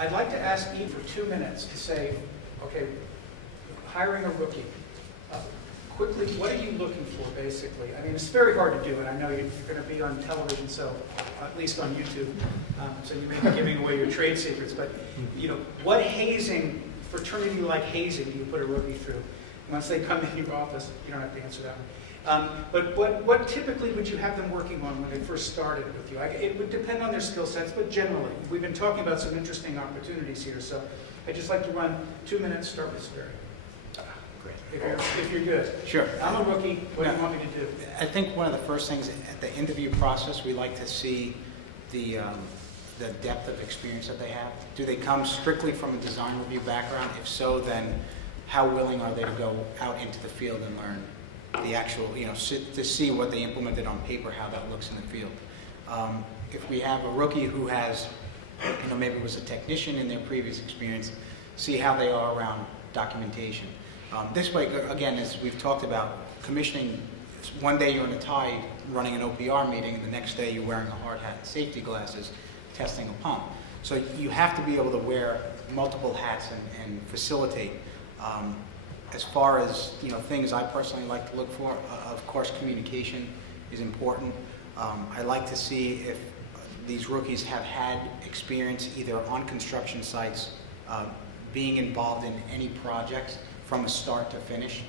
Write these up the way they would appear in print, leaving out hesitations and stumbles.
I'd like to ask Eve for 2 minutes to say, okay, hiring a rookie. Quickly, what are you looking for, basically? I mean, it's very hard to do, and I know you're going to be on television, so at least on YouTube, so you may be giving away your trade secrets. But you know, what hazing, fraternity-like hazing, do you put a rookie through? Once they come in your office, you don't have to answer that one. But what typically would you have them working on when they first started with you? It would depend on their skill sets, but generally, we've been talking about some interesting opportunities here. So I'd just like to run 2 minutes. Start with Sperry. If you're good. Sure. I'm a rookie. What do you want me to do? I think one of the first things at the interview process, we like to see the depth of experience that they have. Do they come strictly from a design review background? If so, then how willing are they to go out into the field and learn the actual, to see what they implemented on paper, how that looks in the field. If we have a rookie who has, maybe was a technician in their previous experience, see how they are around documentation. This way, again, as we've talked about, commissioning, one day you're in a tie running an OPR meeting, and the next day you're wearing a hard hat and safety glasses testing a pump. So you have to be able to wear multiple hats and facilitate. As far as things I personally like to look for, of course, communication is important. I like to see if these rookies have had experience either on construction sites, being involved in any projects from a start to finish.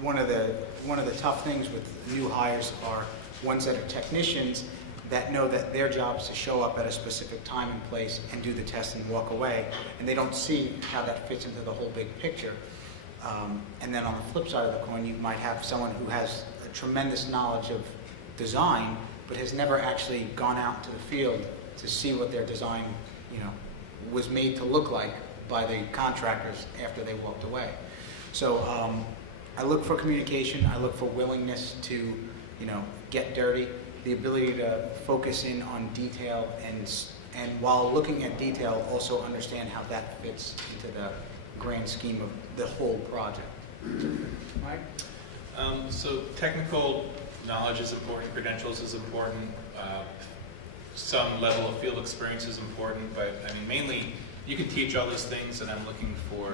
One of the tough things with new hires are ones that are technicians that know that their job is to show up at a specific time and place and do the test and walk away, and they don't see how that fits into the whole big picture. And then on the flip side of the coin, you might have someone who has a tremendous knowledge of design, but has never actually gone out into the field to see what their design, was made to look like by the contractors after they walked away. So I look for communication. I look for willingness to, get dirty, the ability to focus in on detail, and while looking at detail, also understand how that fits into the grand scheme of the whole project. Mike? So technical knowledge is important, credentials is important, some level of field experience is important, but I mean, mainly you can teach all those things, and I'm looking for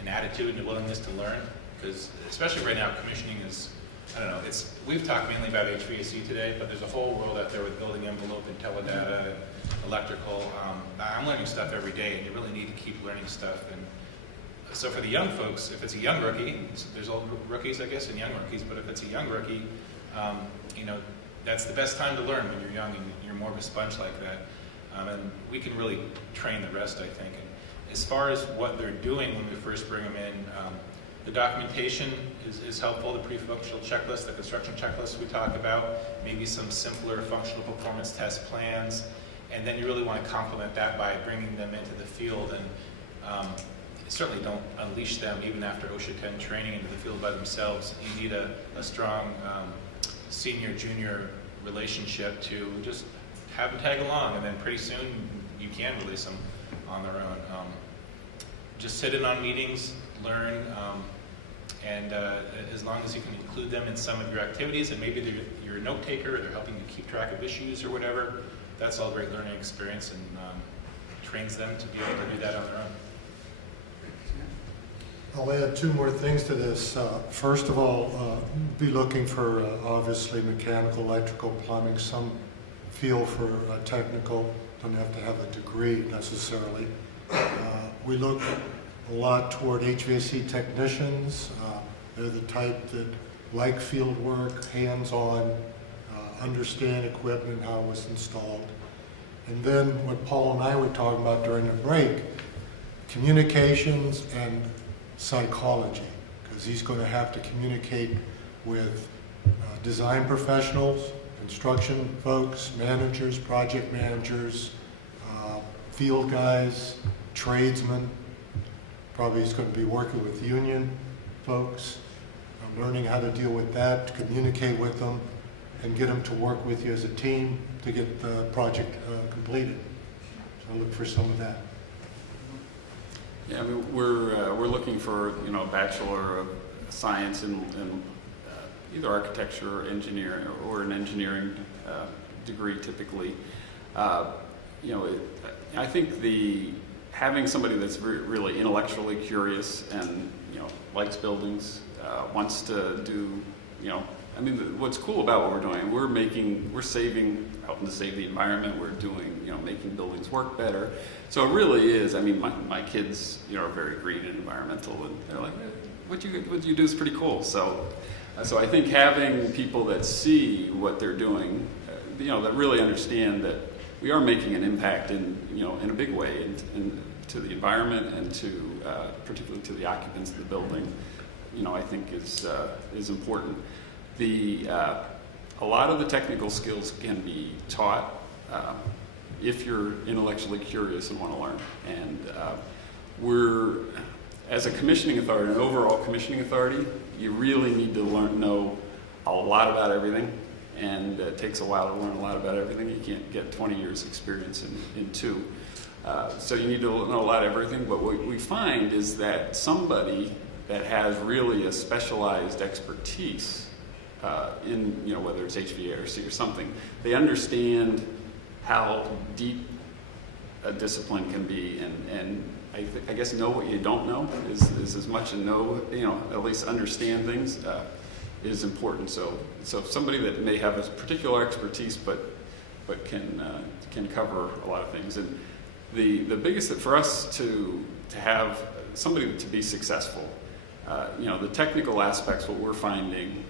an attitude and a willingness to learn, because especially right now, commissioning is, we've talked mainly about HVAC today, but there's a whole world out there with building envelope and teledata and electrical. I'm learning stuff every day, and you really need to keep learning stuff. And so for the young folks, if it's a young rookie, there's old rookies, I guess, and young rookies, but if it's a young rookie, that's the best time to learn when you're young and you're more of a sponge like that. And we can really train the rest, I think. And as far as what they're doing when we first bring them in, the documentation is helpful, the pre-functional checklist, the construction checklist we talk about, maybe some simpler functional performance test plans, and then you really want to complement that by bringing them into the field, and certainly don't unleash them even after OSHA 10 training into the field by themselves. You need a strong senior-junior relationship to just have them tag along, and then pretty soon you can release them on their own. Just sit in on meetings, learn, and as long as you can include them in some of your activities, and maybe you're a note taker, or they're helping you keep track of issues or whatever, that's all great learning experience, and trains them to be able to do that on their own. I'll add two more things to this. First of all, be looking for obviously mechanical, electrical, plumbing, some feel for technical, don't have to have a degree necessarily. We look a lot toward HVAC technicians. They're the type that like field work, hands-on, understand equipment, how it was installed. And then what Paul and I were talking about during the break, communications and psychology, because he's going to have to communicate with design professionals, construction folks, managers, project managers, field guys, tradesmen. Probably he's going to be working with union folks, learning how to deal with that, to communicate with them, and get them to work with you as a team to get the project completed. So I look for some of that. Yeah, I mean, we're looking for a Bachelor of Science in either architecture or engineering, or an engineering degree typically. you know, I think having somebody that's really intellectually curious and, you know, likes buildings, wants to do, you know, I mean, what's cool about what we're doing, we're helping to save the environment, we're doing, you know, making buildings work better. So it really is, I mean, my kids, you know, are very green and environmental, and they're like, what you do is pretty cool. So I think having people that see what they're doing, you know, that really understand that we are making an impact in a big way to the environment and to particularly to the occupants of the building, you know, I think is important. A lot of the technical skills can be taught if you're intellectually curious and want to learn. And as a commissioning authority, an overall commissioning authority, you really need to know a lot about everything. And it takes a while to learn a lot about everything. You can't get 20 years experience in 2. So you need to know a lot of everything. But what we find is that somebody that has really a specialized expertise in, you know, whether it's HVAC or something, they understand how deep a discipline can be, and I guess know what you don't know is as much as know, you know, at least understand things is important. So somebody that may have a particular expertise but can cover a lot of things. And the biggest thing for us to have somebody to be successful, you know, the technical aspects, what we're finding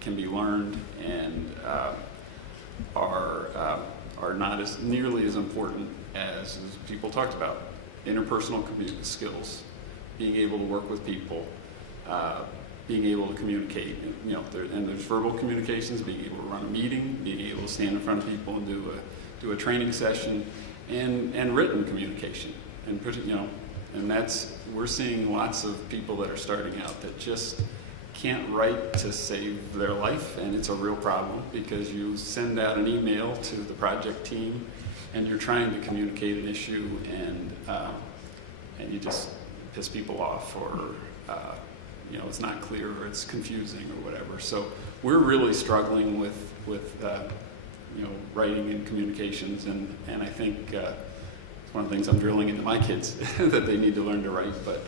can be learned and are not as nearly as important as people talked about. Interpersonal skills, being able to work with people, being able to communicate, you know, and there's verbal communications, being able to run a meeting, being able to stand in front of people and do a training session, and written communication, and you know, and we're seeing lots of people that are starting out that just can't write to save their life, and it's a real problem because you send out an email to the project team and you're trying to communicate an issue, and you just piss people off, or you know, it's not clear, or it's confusing, or whatever. So we're really struggling with you know, writing and communications, and I think it's one of the things I'm drilling into my kids that they need to learn to write. But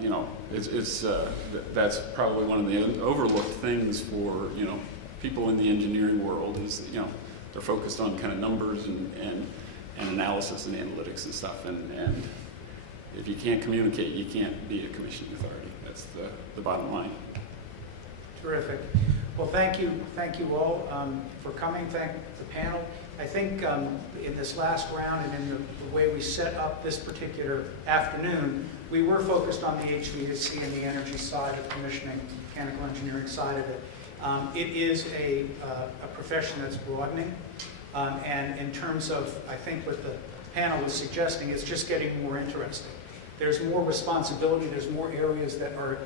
you know, that's probably one of the overlooked things for, you know, people in the engineering world is, you know, they're focused on kind of numbers and analysis and analytics and stuff. And if you can't communicate, you can't be a commissioning authority. That's the bottom line. Terrific. Well, thank you all for coming. Thank the panel. I think in this last round and in the way we set up this particular afternoon, we were focused on the HVAC and the energy side of commissioning, mechanical engineering side of it. It is a profession that's broadening, and in terms of, I think what the panel was suggesting, it's just getting more interesting. There's more responsibility, there's more areas that are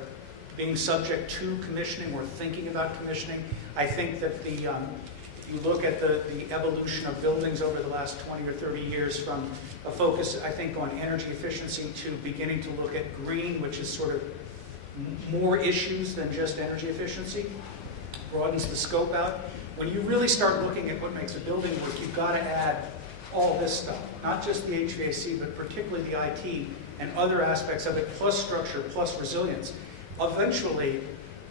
being subject to commissioning or thinking about commissioning. I think that you look at the evolution of buildings over the last 20 or 30 years from a focus, I think, on energy efficiency to beginning to look at green, which is sort of more issues than just energy efficiency, broadens the scope out. When you really start looking at what makes a building work, you've got to add all this stuff, not just the HVAC, but particularly the IT and other aspects of it, plus structure, plus resilience. Eventually,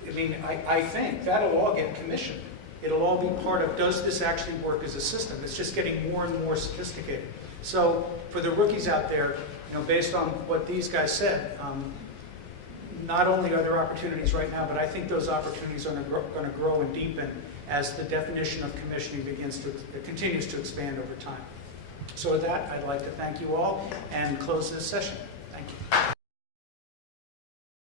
I mean, I think that'll all get commissioned. It'll all be part of, does this actually work as a system? It's just getting more and more sophisticated. So for the rookies out there, you know, based on what these guys said, not only are there opportunities right now, but I think those opportunities are going to grow and deepen as the definition of commissioning continues to expand over time. So with that, I'd like to thank you all and close this session. Thank you.